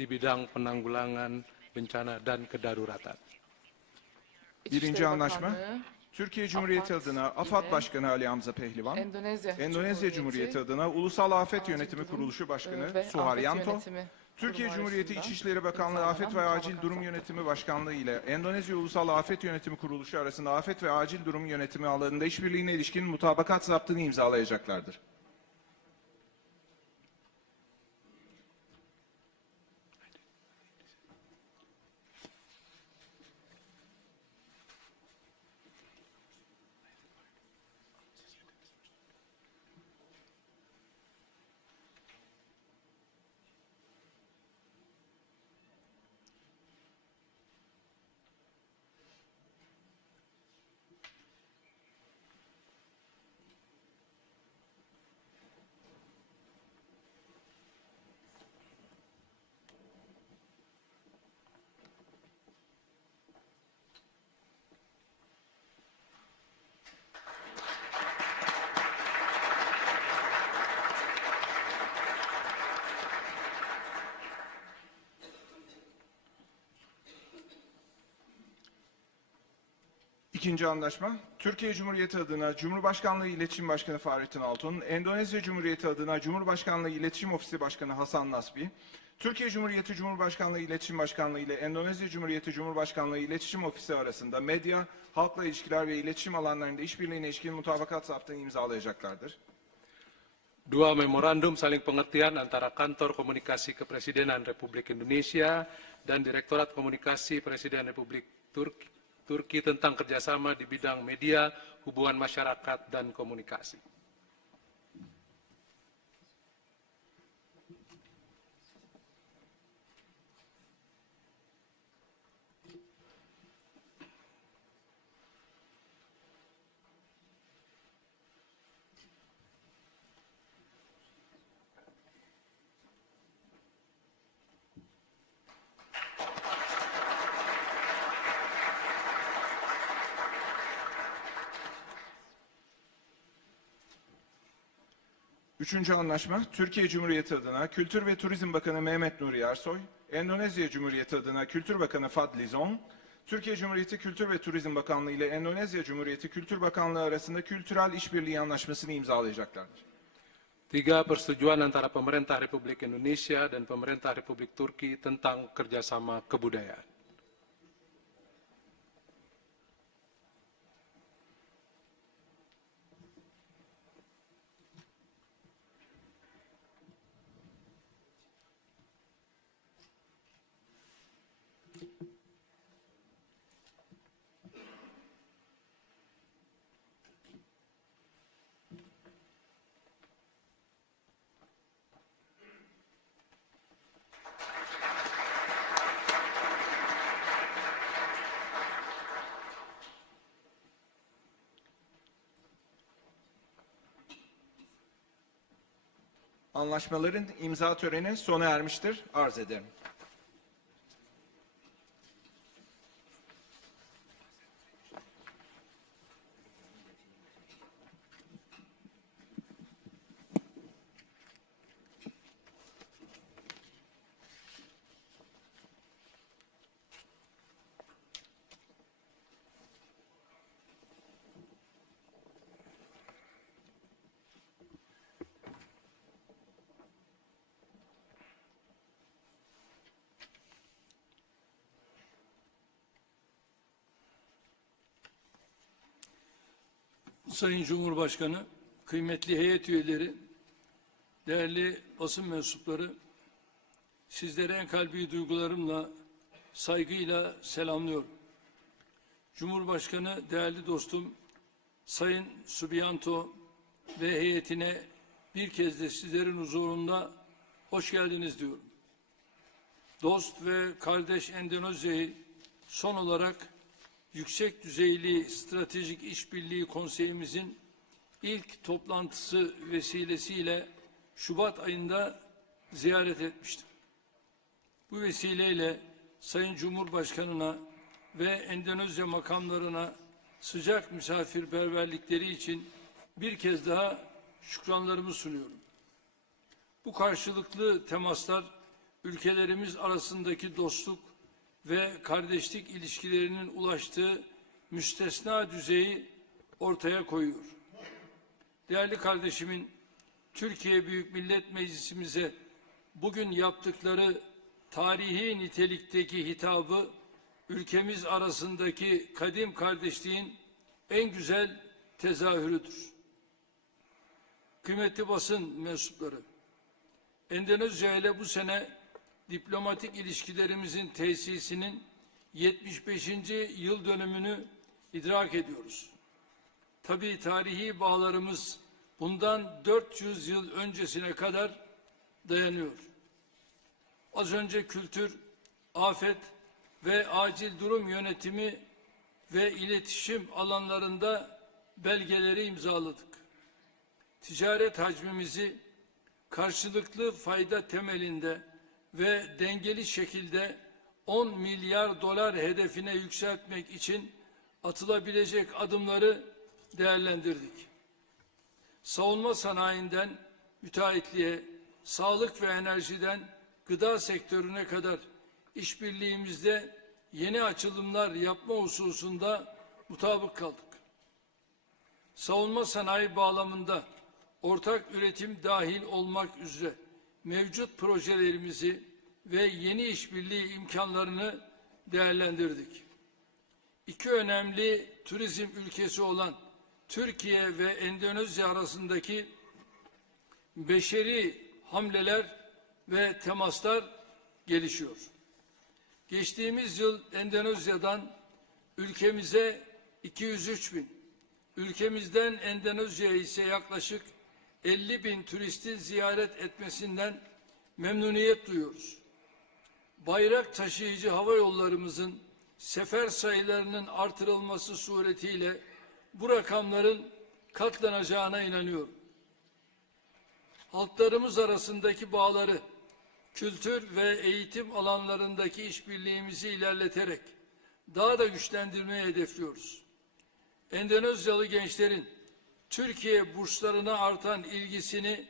di bidang penanggulangan bencana dan kedaruratan. Birinci anlaşma. Türkiye Cumhuriyeti AFAD adına AFAD Başkanı Ali Hamza Pehlivan, Endonezya, Endonezya Cumhuriyeti adına Ulusal Afet Yönetimi Kuruluşu Başkanı Suhar Yanto, Türkiye Cumhuriyeti İçişleri Bakanlığı Afet ve Acil Durum. Yönetimi Başkanlığı ile Endonezya Ulusal Afet Yönetimi Kuruluşu arasında afet ve acil durum yönetimi alanında işbirliğine ilişkin mutabakat zaptını imzalayacaklardır. İkinci anlaşma, Türkiye Cumhuriyeti adına Cumhurbaşkanlığı İletişim Başkanı Fahrettin Altun, Endonezya Cumhuriyeti adına Cumhurbaşkanlığı İletişim Ofisi Başkanı Hasan Nasbi, Türkiye Cumhuriyeti Cumhurbaşkanlığı İletişim Başkanlığı ile Endonezya Cumhuriyeti Cumhurbaşkanlığı İletişim Ofisi arasında medya, halkla ilişkiler ve iletişim alanlarında işbirliğine ilişkin mutabakat zaptını imzalayacaklardır. Dua memorandum saling pengertian antara Kantor Komunikasi Kepresidenan Republik Indonesia dan Direktorat Komunikasi Presiden Republik Turki, Turki tentang kerjasama di bidang media, hubungan masyarakat, dan komunikasi. Üçüncü anlaşma, Türkiye Cumhuriyeti adına Kültür ve Turizm Bakanı Mehmet Nuri Ersoy, Endonezya Cumhuriyeti adına Kültür Bakanı Fadli Zon, Türkiye Cumhuriyeti Kültür ve Turizm Bakanlığı ile Endonezya Cumhuriyeti Kültür Bakanlığı arasında kültürel işbirliği anlaşmasını imzalayacaklardır. Tiga, persetujuan antara pemerintah Republik Indonesia dan pemerintah Republik Turki tentang kerjasama kebudayaan. Anlaşmaların imza töreni sona ermiştir. Arz ederim. Sayın Cumhurbaşkanı, kıymetli heyet üyeleri, değerli basın mensupları, sizlere en kalbi duygularımla, saygıyla selamlıyorum. Cumhurbaşkanı, değerli dostum, Sayın Subianto ve heyetine bir kez de sizlerin huzurunda hoş geldiniz diyorum. Dost ve kardeş Endonezya'yı son olarak yüksek düzeyli stratejik işbirliği konseyimizin ilk toplantısı vesilesiyle Şubat ayında ziyaret etmiştim. Bu vesileyle Sayın Cumhurbaşkanına ve Endonezya makamlarına sıcak misafirperverlikleri için bir kez daha şükranlarımı sunuyorum. Bu karşılıklı temaslar ülkelerimiz arasındaki dostluk ve kardeşlik ilişkilerinin ulaştığı müstesna düzeyi ortaya koyuyor. Değerli kardeşimin Türkiye Büyük Millet Meclisimize bugün yaptıkları tarihi nitelikteki hitabı ülkemiz arasındaki kadim kardeşliğin en güzel tezahürüdür. Kıymetli basın mensupları, Endonezya ile bu sene diplomatik ilişkilerimizin tesisinin 75. yıl dönümünü idrak ediyoruz. Tabii tarihi bağlarımız bundan 400 yıl öncesine kadar dayanıyor. Az önce kültür, afet ve acil durum yönetimi ve iletişim alanlarında belgeleri imzaladık. Ticaret hacmimizi karşılıklı fayda temelinde ve dengeli şekilde 10 milyar dolar hedefine yükseltmek için atılabilecek adımları değerlendirdik. Savunma sanayinden müteahhitliğe, sağlık ve enerjiden gıda sektörüne kadar işbirliğimizde yeni açılımlar yapma hususunda mutabık kaldık. Savunma sanayi bağlamında ortak üretim dahil olmak üzere mevcut projelerimizi ve yeni işbirliği imkanlarını değerlendirdik. İki önemli turizm ülkesi olan Türkiye ve Endonezya arasındaki beşeri hamleler ve temaslar gelişiyor. Geçtiğimiz yıl Endonezya'dan ülkemize 203 bin, ülkemizden Endonezya'ya ise yaklaşık 50 bin turistin ziyaret etmesinden memnuniyet duyuyoruz. Bayrak taşıyıcı hava yollarımızın sefer sayılarının artırılması suretiyle bu rakamların katlanacağına inanıyorum. Halklarımız arasındaki bağları, kültür ve eğitim alanlarındaki işbirliğimizi ilerleterek daha da güçlendirmeyi hedefliyoruz. Endonezyalı gençlerin Türkiye burslarına artan ilgisini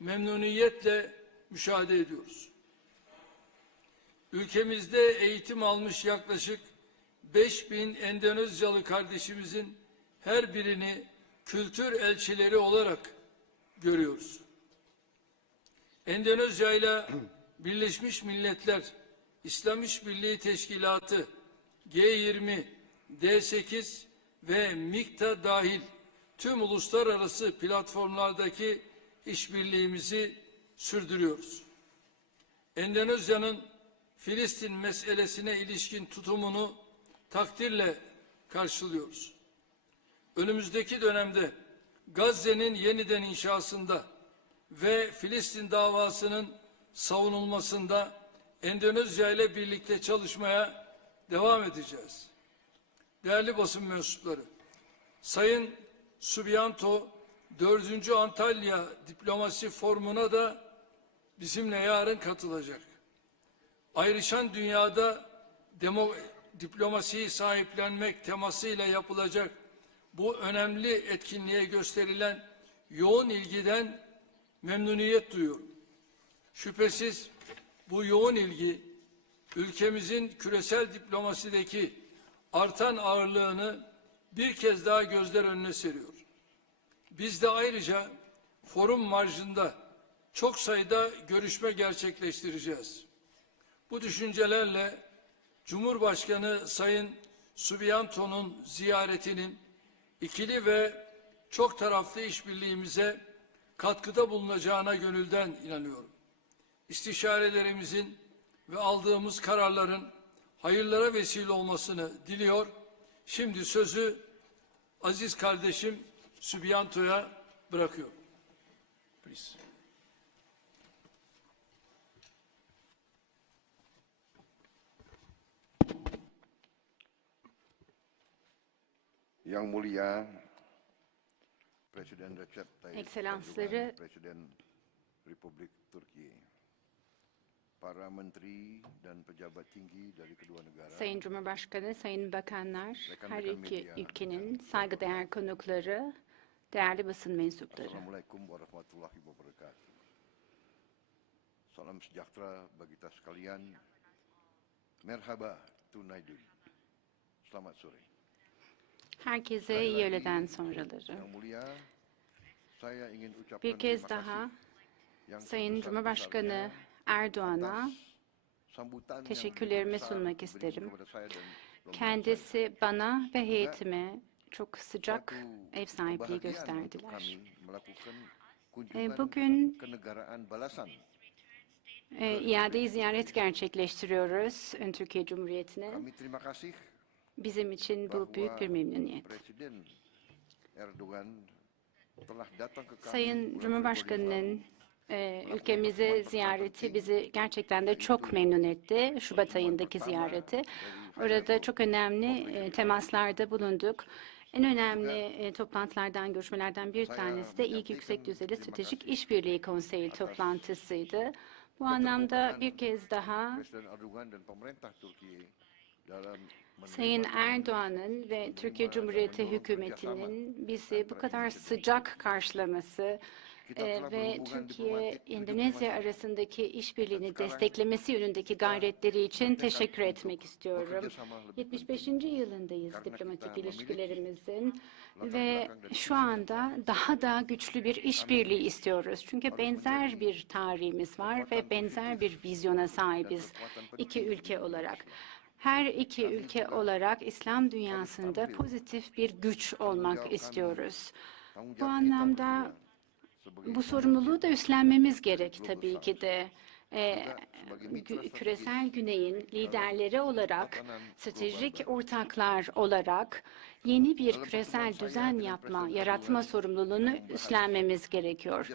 memnuniyetle müşahede ediyoruz. Ülkemizde eğitim almış yaklaşık 5000 Endonezyalı kardeşimizin her birini kültür elçileri olarak görüyoruz. Endonezya ile Birleşmiş Milletler, İslam İşbirliği Teşkilatı, G20, D8 ve MİKTA dahil tüm uluslararası platformlardaki işbirliğimizi sürdürüyoruz. Endonezya'nın Filistin meselesine ilişkin tutumunu takdirle karşılıyoruz. Önümüzdeki dönemde Gazze'nin yeniden inşasında ve Filistin davasının savunulmasında Endonezya ile birlikte çalışmaya devam edeceğiz. Değerli basın mensupları, Sayın Subianto 4. Antalya Diplomasi Forumu'na da bizimle yarın katılacak. Ayrışan dünyada demo, diplomasiyi sahiplenmek temasıyla yapılacak bu önemli etkinliğe gösterilen yoğun ilgiden memnuniyet duyuyorum. Şüphesiz bu yoğun ilgi ülkemizin küresel diplomasideki artan ağırlığını bir kez daha gözler önüne seriyor. Biz de ayrıca forum marjında çok sayıda görüşme gerçekleştireceğiz. Bu düşüncelerle Cumhurbaşkanı Sayın Subianto'nun ziyaretinin ikili ve çok taraflı işbirliğimize katkıda bulunacağına gönülden inanıyorum. İstişarelerimizin ve aldığımız kararların hayırlara vesile olmasını diliyor. Şimdi sözü aziz kardeşim Subianto'ya bırakıyorum. Please. Yang Mulia Presiden Recep Tayyip Ekselansları- Presiden Republik Turki, para menteri dan pejabat tinggi dari kedua negara, Sayın Cumhurbaşkanı, Sayın Bakanlar, Rekan-rekan her iki medya. ülkenin saygıdeğer konukları, değerli basın mensupları. Assalamualaikum warahmatullahi wabarakatuh. Salam sejahtera bagi kita sekalian. Merhaba tunaydun. Selamat sore. Herkese iyi öğleden sonraları. Bir kez daha Sayın Cumhurbaşkanı Erdoğan'a teşekkürlerimi sunmak isterim. Kendisi bana ve heyetime çok sıcak ev sahipliği gösterdiler. E, kunjungan bugün e, iade ziyaret gerçekleştiriyoruz Türkiye Cumhuriyeti'ne. Bizim için bu büyük bir memnuniyet. Sayın Cumhurbaşkanı'nın Februari e, ülkemize ziyareti bizi gerçekten de çok memnun etti. Şubat ayındaki ziyareti. Orada çok önemli e, temaslarda bulunduk. En önemli e, toplantılardan, görüşmelerden bir tanesi de ilk yüksek düzeyli stratejik işbirliği konseyi toplantısıydı. Bu anlamda bir kez daha Sayın Erdoğan'ın ve Türkiye Cumhuriyeti hükümetinin bizi bu kadar sıcak karşılaması e, ve Türkiye Endonezya arasındaki işbirliğini desteklemesi yönündeki gayretleri için teşekkür etmek istiyorum. 75. yılındayız diplomatik ilişkilerimizin ve şu anda daha da güçlü bir işbirliği istiyoruz. Çünkü benzer bir tarihimiz var ve benzer bir vizyona sahibiz iki ülke olarak. Her iki ülke olarak İslam dünyasında pozitif bir güç olmak istiyoruz. Bu anlamda bu sorumluluğu da üstlenmemiz gerek tabii ki de. Ee, küresel güneyin liderleri olarak, stratejik ortaklar olarak yeni bir küresel düzen yapma, yaratma sorumluluğunu üstlenmemiz gerekiyor.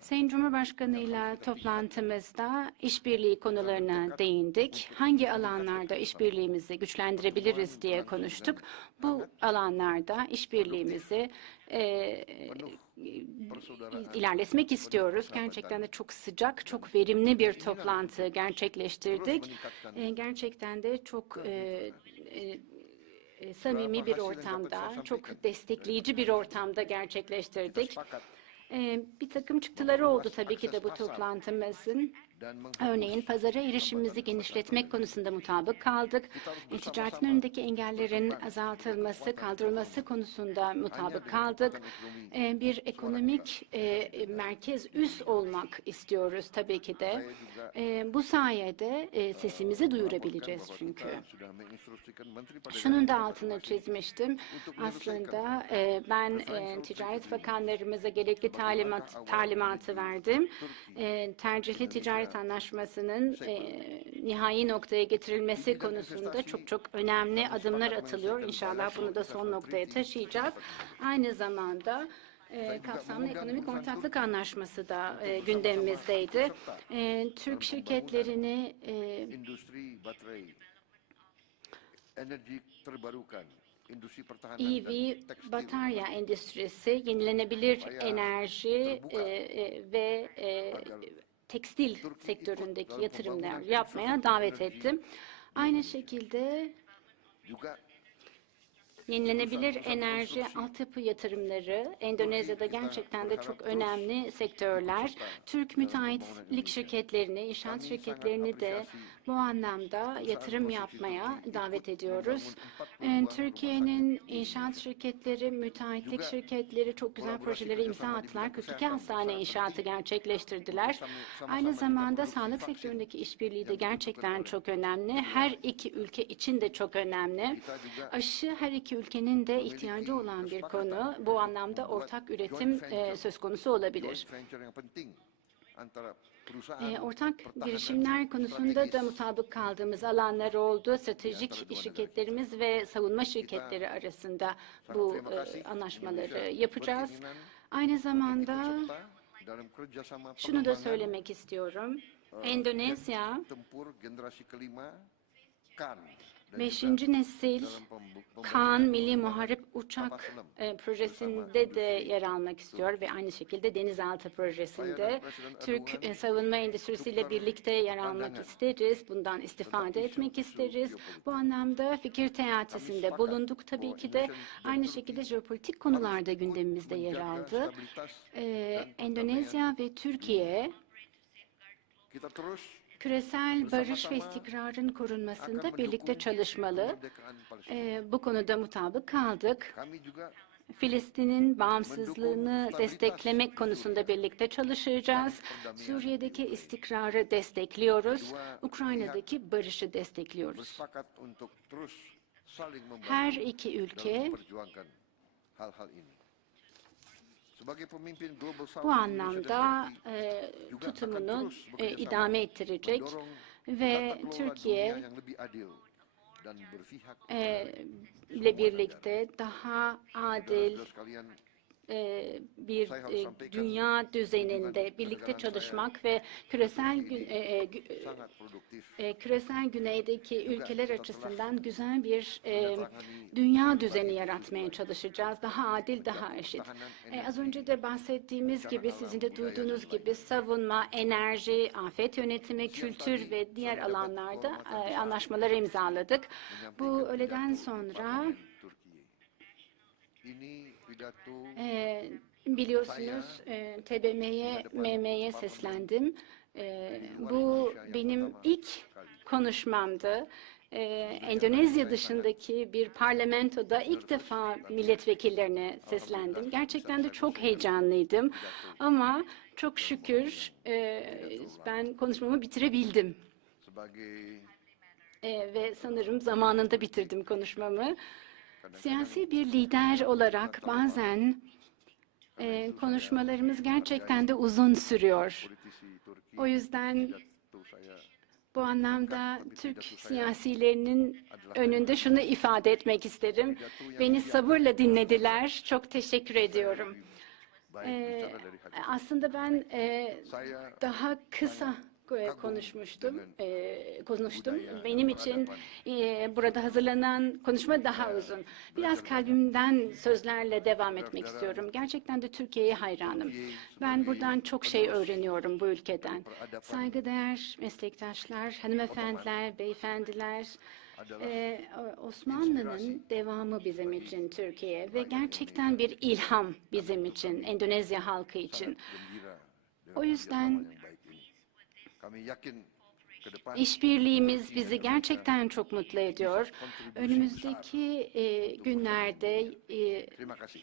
Sayın Cumhurbaşkanı ile toplantımızda işbirliği konularına değindik. Hangi alanlarda işbirliğimizi güçlendirebiliriz diye konuştuk. Bu alanlarda işbirliğimizi e, ilerletmek istiyoruz. Gerçekten de çok sıcak, çok verimli bir toplantı gerçekleştirdik. E, gerçekten de çok e, e, e, samimi bir ortamda, çok destekleyici bir ortamda gerçekleştirdik. sepakat E, bir takım çıktıları oldu tabii ki de bu toplantımızın. Örneğin pazara erişimimizi genişletmek konusunda mutabık kaldık. Ticaretin önündeki engellerin azaltılması, kaldırılması konusunda mutabık kaldık. E, bir ekonomik e, merkez üs olmak istiyoruz tabii ki de. E, bu sayede e, sesimizi duyurabileceğiz çünkü. Şunun da altını çizmiştim. Aslında e, ben Ticaret Bakanlarımıza gerekli talimat, talimatı verdim. Tercihli ticaret anlaşmasının e, nihai noktaya getirilmesi konusunda çok çok önemli adımlar atılıyor. İnşallah bunu da son noktaya taşıyacağız. Aynı zamanda e, kapsamlı ekonomik ortaklık anlaşması da e, gündemimizdeydi. E, Türk şirketlerini e, EV batarya endüstrisi, yenilenebilir enerji e, e, ve e, tekstil sektöründeki yatırımlar yapmaya davet ettim. Aynı şekilde Yenilenebilir enerji altyapı yatırımları. Endonezya'da gerçekten de çok önemli sektörler. Türk müteahhitlik şirketlerini, inşaat şirketlerini de bu anlamda yatırım yapmaya davet ediyoruz. Ee, Türkiye'nin inşaat şirketleri, müteahhitlik şirketleri çok güzel projelere imza attılar. 42 hastane inşaatı gerçekleştirdiler. Aynı zamanda sağlık sektöründeki işbirliği de gerçekten çok önemli. Her iki ülke için de çok önemli. Aşı her iki ülkenin de ihtiyacı olan bir konu. Bu anlamda ortak üretim e, söz konusu olabilir. Joint venture yang penting antara perusahaan E, ortak girişimler konusunda da mutabık kaldığımız alanlar oldu. Stratejik şirketlerimiz ve savunma şirketleri arasında bu e, anlaşmaları yapacağız. Aynı zamanda şunu da söylemek istiyorum. Endonezya Beşinci nesil Kaan Milli Muharip Uçak e, projesinde de yer almak istiyor ve aynı şekilde denizaltı projesinde Türk e, savunma endüstrisiyle birlikte yer almak isteriz. Bundan istifade etmek isteriz. Bu anlamda fikir teatisinde bulunduk tabii ki de. Aynı şekilde jeopolitik konularda gündemimizde yer aldı. E, Endonezya ve Türkiye terus Küresel barış ve istikrarın korunmasında birlikte mendukung çalışmalı. Ee, bu konuda mutabık kaldık. Filistin'in bağımsızlığını desteklemek konusunda birlikte çalışacağız. Suriye'deki istikrarı destekliyoruz. Ukrayna'daki barışı destekliyoruz. Her iki ülke bu anlamda e, tutumunu e, idame ettirecek ve Türkiye e, ile birlikte daha adil bir e, dünya düzeninde birlikte çalışmak ve küresel e, e, e, küresel güneydeki ülkeler açısından güzel bir e, dünya düzeni yaratmaya çalışacağız. Daha adil, daha eşit. E, az önce de bahsettiğimiz gibi, sizin de duyduğunuz gibi savunma, enerji, afet yönetimi, kültür ve diğer alanlarda e, anlaşmalar imzaladık. Bu öğleden sonra E, biliyorsunuz e, TBMM'ye, MM'ye seslendim. E, bu benim ilk konuşmamdı. Ee, Endonezya dışındaki bir parlamentoda ilk defa milletvekillerine seslendim. Gerçekten de çok heyecanlıydım. Ama çok şükür e, ben konuşmamı bitirebildim. Ee, ve sanırım zamanında bitirdim konuşmamı. Siyasi bir lider olarak bazen e, konuşmalarımız gerçekten de uzun sürüyor. O yüzden Bu anlamda Türk siyasilerinin önünde şunu ifade etmek isterim. Beni sabırla dinlediler. Çok teşekkür ediyorum. Ee, aslında ben e, daha kısa konuşmuştum. e, konuştum. Benim için e, burada hazırlanan konuşma daha uzun. Biraz kalbimden sözlerle devam etmek istiyorum. Gerçekten de Türkiye'ye hayranım. Ben buradan çok şey öğreniyorum bu ülkeden. Saygıdeğer meslektaşlar, hanımefendiler, beyefendiler, e, Osmanlı'nın devamı bizim için Türkiye ve gerçekten bir ilham bizim için, Endonezya halkı için. O yüzden kerjasama yang baik ini. Kami yakin İşbirliğimiz bizi gerçekten çok mutlu ediyor. Önümüzdeki e, günlerde, e,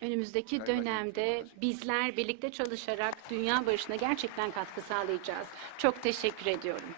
önümüzdeki dönemde bizler birlikte çalışarak dünya barışına gerçekten katkı sağlayacağız. Çok teşekkür ediyorum.